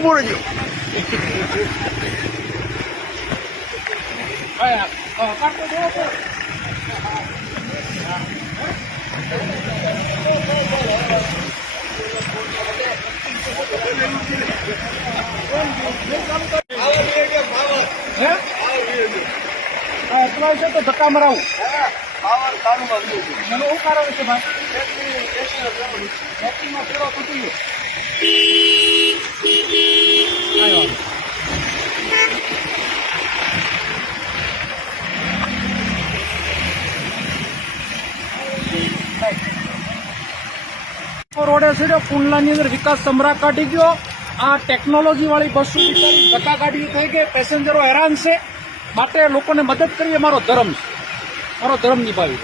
ઊભો રહેજો. એટલા છે તો ધક્કા મરાવું. મને શું કારણ છે ભાઈ? બેટરીનો ફેરો તૂટી ગયો. રોડે છે કુંડલાની અંદર વિકાસ સમરા કાઢી ગયો. આ ટેકનોલોજી વાળી બસો ધક્કા કાઢી થઈ ગઈ. પેસેન્જરો હેરાન છે. માટે લોકોને મદદ કરીએ મારો ધર્મ છે. મારો ધર્મ નિભાવી.